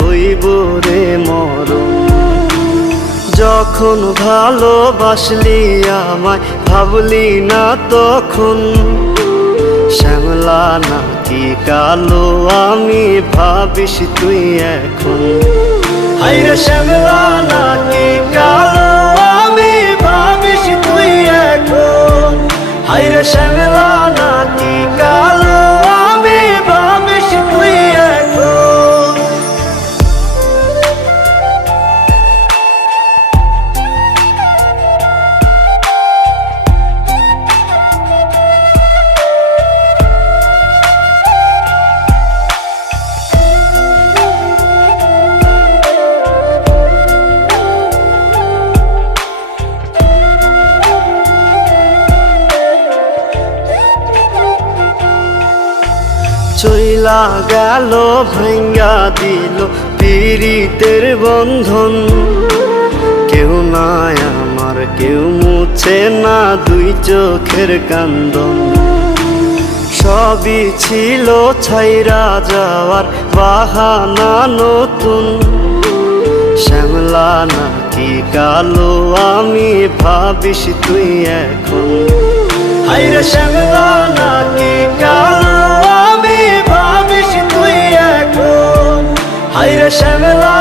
হইব রে মরণ। যখন ভালোবাসলি আমায় ভাবলি না তখন, শ্যামলা নাকি কালো আমি ভাবিস তুই এখন। হায়রে শ্যামলা নাকি কালো আমি ভাবিস তুই এখন। হায়রে শ্যামলা নাকি কালো আমি ভাবিস তুই এখন। চইলা গেল ভাঙ্গা দিল পীড়িতের বন্ধন। কেউ নাই আমার কেউ মুছে না দুই চোখের কান্দন। সবই ছিল ছাইরা যাওয়ার বাহানা নতুন, শ্যামলা নাকি কালো আমি ভাবিস তুই এখন। হায়রে শ্যামলা নাকি কালো আমি ভাবিস তুই এখন। হায়রে শ্যামলা